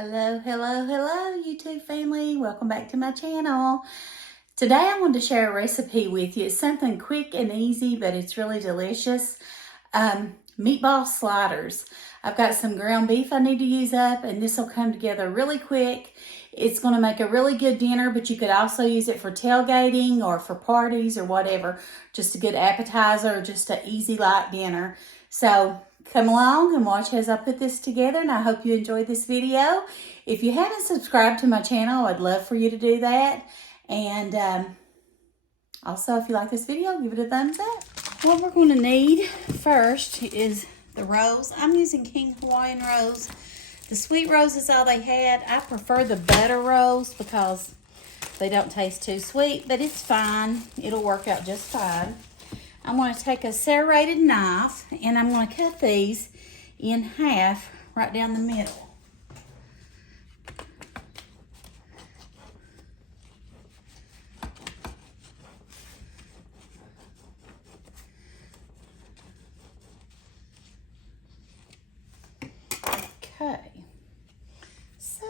Hello, hello, hello, YouTube family. Welcome back to my channel. Today I wanted to share a recipe with you. It's something quick and easy, but it's really delicious. Meatball sliders. I've got some ground beef I need to use up, and this will come together really quick. It's going to make a really good dinner, but you could also use it for tailgating or for parties or whatever. Just a good appetizer or just an easy light dinner. So come along and watch as I put this together, and I hope you enjoyed this video. If you haven't subscribed to my channel, I'd love for you to do that. And also, if you like this video, give it a thumbs up. What we're going to need first is the rose. I'm using King Hawaiian rose. The sweet rose is all they had. I prefer the butter rose because they don't taste too sweet, but it's fine. It'll work out just fine. I'm going to take a serrated knife and I'm going to cut these in half right down the middle. Okay, so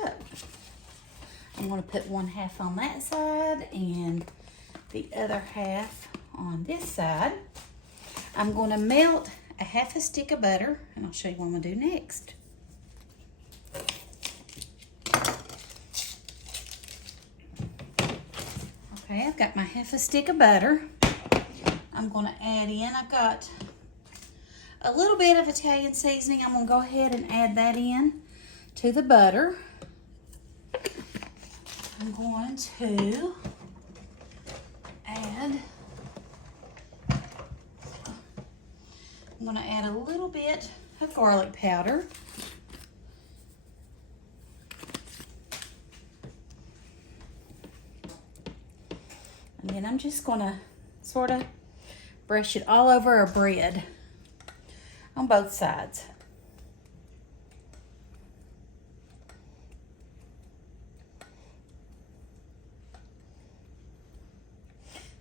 I'm going to put one half on that side and the other half on this side. I'm going to melt a half a stick of butter, and I'll show you what I'm going to do next. Okay, I've got my half a stick of butter. I'm going to add in, I've got a little bit of Italian seasoning. I'm going to go ahead and add that in to the butter. I'm going to add a little bit of garlic powder. And then I'm just going to sort of brush it all over our bread on both sides.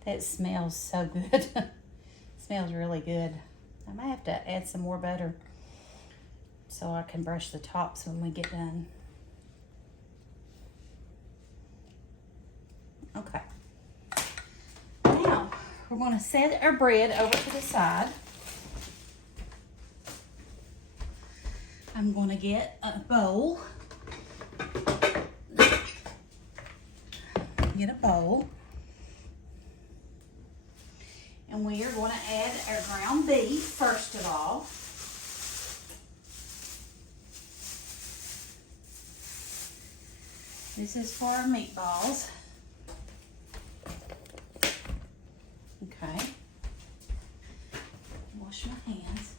That smells so good. It smells really good. I might have to add some more butter so I can brush the tops when we get done. Okay. Now, we're going to set our bread over to the side. I'm going to get a bowl. Get a bowl. And we are going to add our ground beef first of all. This is for our meatballs. Okay. Wash my hands.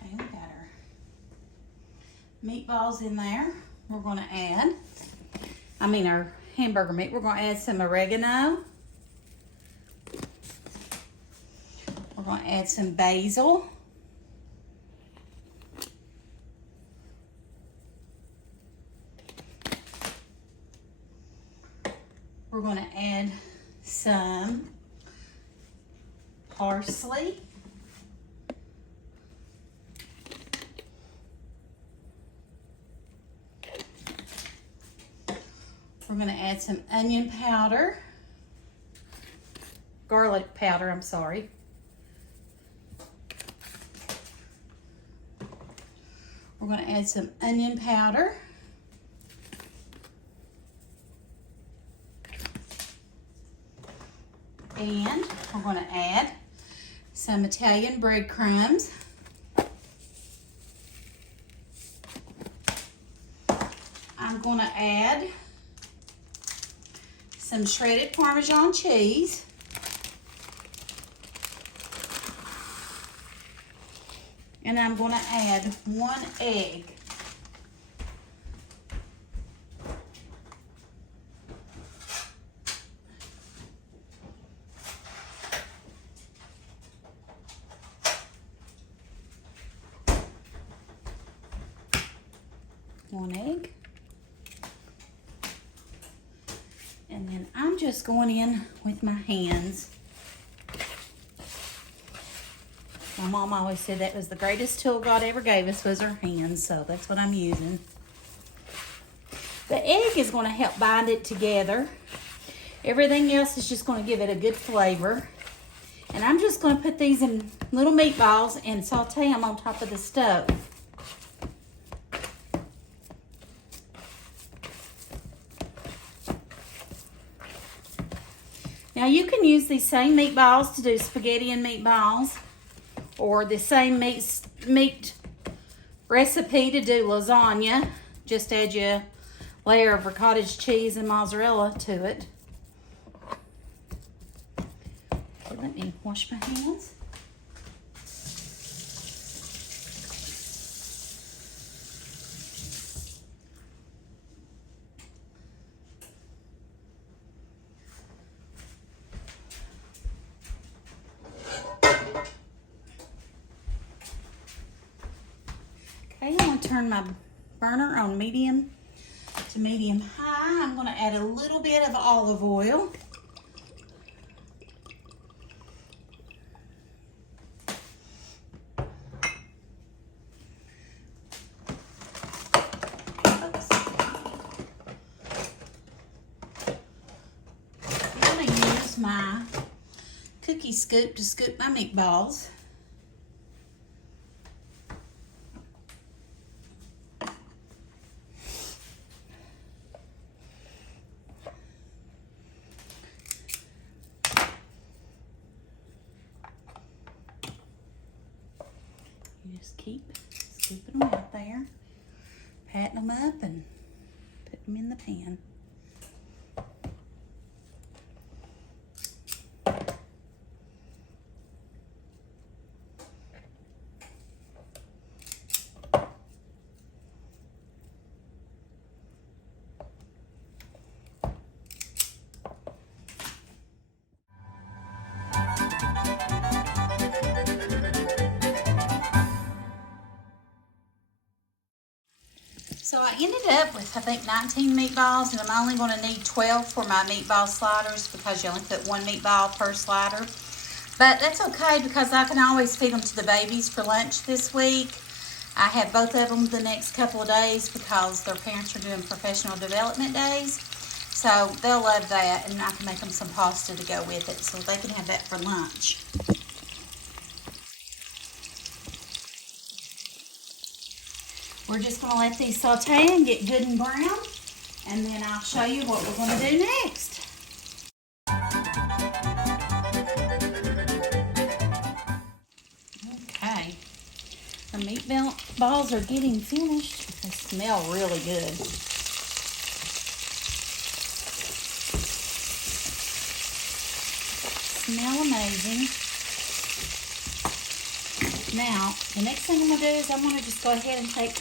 Okay, we got our meatballs in there. We're going to add, our hamburger meat. We're going to add some oregano. We're going to add some basil. We're going to add some parsley. We're going to add some onion powder, garlic powder, I'm sorry. We're going to add some onion powder. And we're going to add some Italian breadcrumbs. I'm going to add some shredded Parmesan cheese. And I'm going to add 1 egg. One egg. And then I'm just going in with my hands. My mom always said that was the greatest tool God ever gave us was our hands, so that's what I'm using. The egg is going to help bind it together. Everything else is just going to give it a good flavor. And I'm just going to put these in little meatballs and saute them on top of the stove. Now you can use these same meatballs to do spaghetti and meatballs, or the same meat recipe to do lasagna. Just add your layer of cottage cheese and mozzarella to it. Okay, let me wash my hands. Okay, I'm going to turn my burner on medium to medium high. I'm going to add a little bit of olive oil. Oops. I'm going to use my cookie scoop to scoop my meatballs. Just keep scooping them out there, patting them up, and put them in the pan. So I ended up with, I think, 19 meatballs, and I'm only going to need 12 for my meatball sliders because you only put one meatball per slider. But that's okay because I can always feed them to the babies for lunch this week. I have both of them the next couple of days because their parents are doing professional development days. So they'll love that, and I can make them some pasta to go with it so they can have that for lunch. We're just going to let these saute and get good and brown, and then I'll show you what we're going to do next. Okay, our meatballs are getting finished. They smell really good. Smell amazing. Now, the next thing I'm going to do is I'm going to just go ahead and take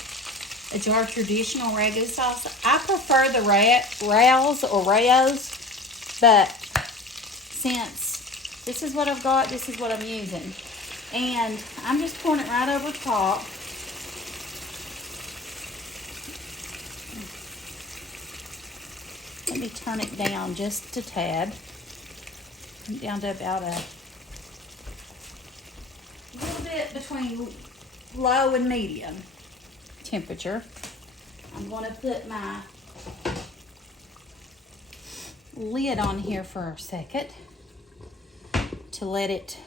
a jar of traditional ragu sauce. I prefer the Rao's or Rao's, but since this is what I've got, this is what I'm using. And I'm just pouring it right over top. Let me turn it down just a tad. Down to about a little bit between low and medium temperature. I'm going to put my lid on here for a second to let it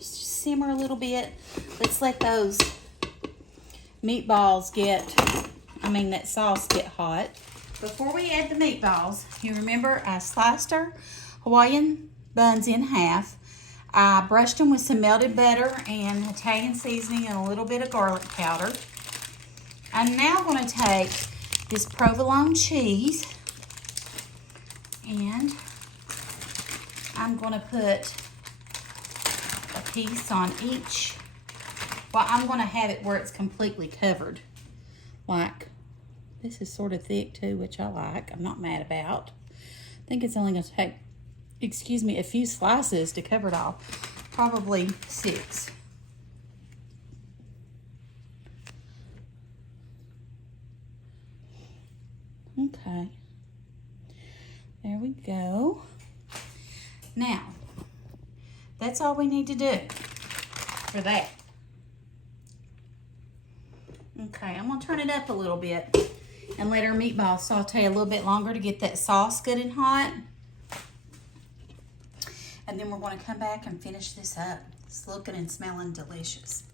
simmer a little bit. Let's let those meatballs that sauce get hot. Before we add the meatballs, you remember I sliced our Hawaiian buns in half. I brushed them with some melted butter and Italian seasoning and a little bit of garlic powder. I'm now going to take this provolone cheese and I'm going to put a piece on each. Well, I'm going to have it where it's completely covered. Like, this is sort of thick too, which I like. I'm not mad about. I think it's only going to take, a few slices to cover it all. Probably 6. Okay. There we go. Now, that's all we need to do for that. Okay, I'm gonna turn it up a little bit and let our meatballs saute a little bit longer to get that sauce good and hot. And then we're gonna come back and finish this up. It's looking and smelling delicious.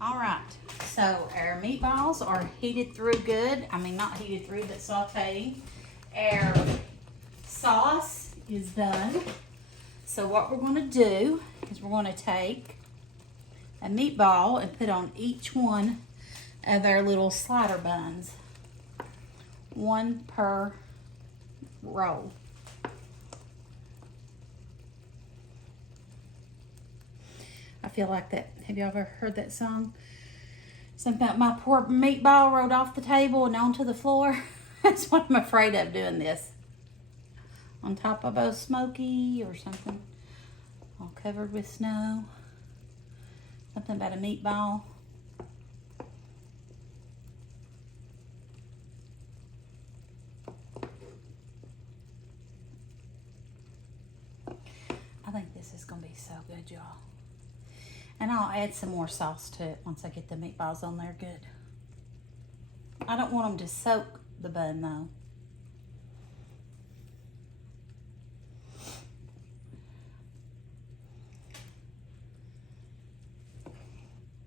All right, so our meatballs are heated through good. I mean, not heated through, but sauteing. Our sauce is done. So what we're gonna do is we're gonna take a meatball and put on each one of our little slider buns. One per roll. I feel like that. Have you ever heard that song? Something about my poor meatball rolled off the table and onto the floor. That's what I'm afraid of, doing this. On top of a smoky or something. All covered with snow. Something about a meatball. I think this is going to be so good, y'all. And I'll add some more sauce to it once I get the meatballs on there good. I don't want them to soak the bun though.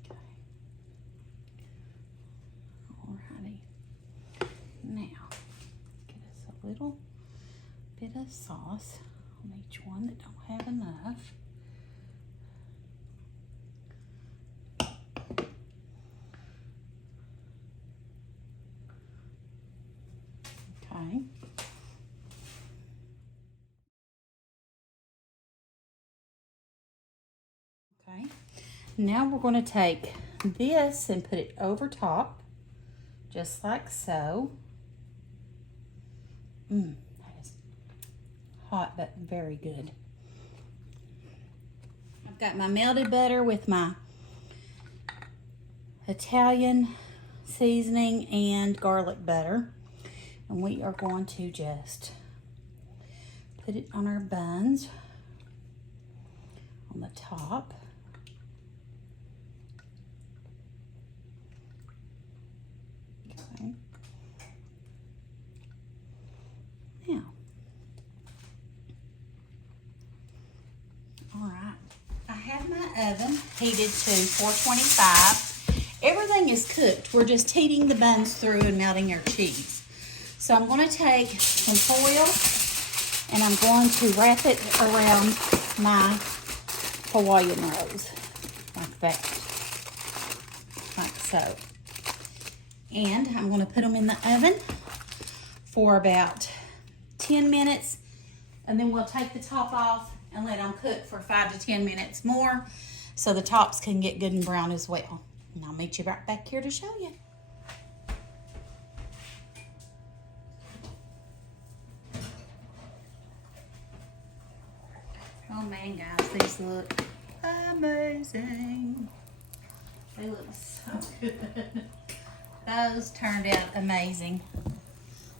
Okay. Alrighty. Now, get us a little bit of sauce on each one that don't have enough. Okay. Okay. Now we're going to take this and put it over top, just like so. That is hot, but very good. I've got my melted butter with my Italian seasoning and garlic butter. And we are going to just put it on our buns on the top. Okay. Now, all right. I have my oven heated to 425. Everything is cooked. We're just heating the buns through and melting our cheese. So I'm going to take some foil and I'm going to wrap it around my Hawaiian rolls like that, like so. And I'm going to put them in the oven for about 10 minutes and then we'll take the top off and let them cook for 5 to 10 minutes more so the tops can get good and brown as well. And I'll meet you right back here to show you. Oh man, guys, these look amazing. They look so good. Those turned out amazing.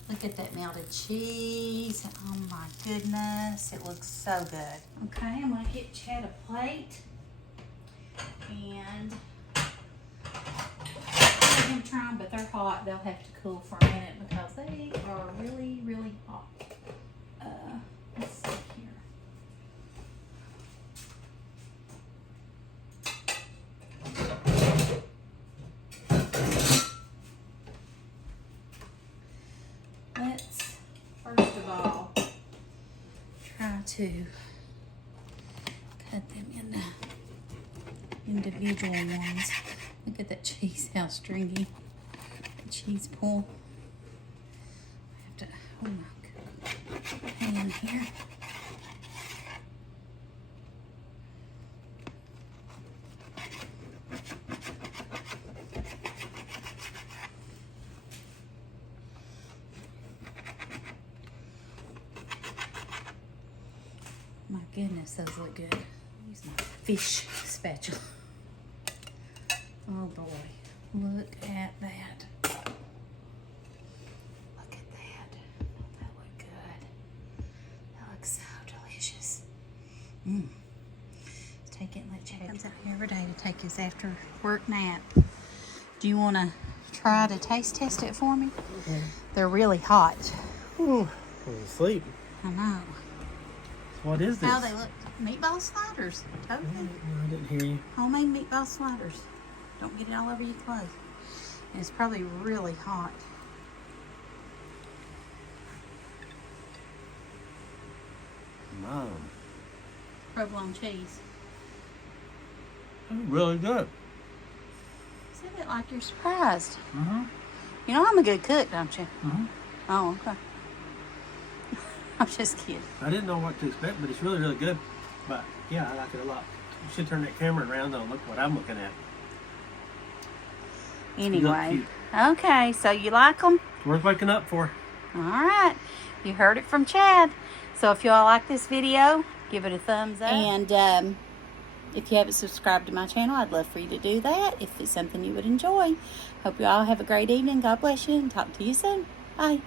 Look at that melted cheese. Oh my goodness, it looks so good. Okay, I'm gonna get Chad a plate. And I'm gonna try them, but they're hot. They'll have to cool for a minute because they are really, really hot. Let's see here. Let's first of all try to cut them into individual ones. Look at that cheese, how stringy. The cheese pull. I have to, oh my hand here. My goodness, those look good. I'll use my fish spatula. Oh boy, look at that. Look at that. That look good. his after work nap. Do you want to try to taste test it for me? Okay. They're really hot. Ooh, I was asleep. I know. What is this? How they look? Meatball sliders. Okay. I didn't hear you. Homemade meatball sliders. Don't get it all over your clothes. And it's probably really hot. Mom. Provolone cheese. Really good. Said it like you're surprised. Mm-hmm. You know I'm a good cook, don't you? Mm-hmm. Oh, okay. I'm just kidding. I didn't know what to expect, but it's really, really good. But yeah, I like it a lot. You should turn that camera around and look what I'm looking at. Anyway. Okay, so you like them? Worth waking up for. All right. You heard it from Chad. So if you all like this video, give it a thumbs up. And if you haven't subscribed to my channel, I'd love for you to do that if it's something you would enjoy. Hope you all have a great evening. God bless you and talk to you soon. Bye.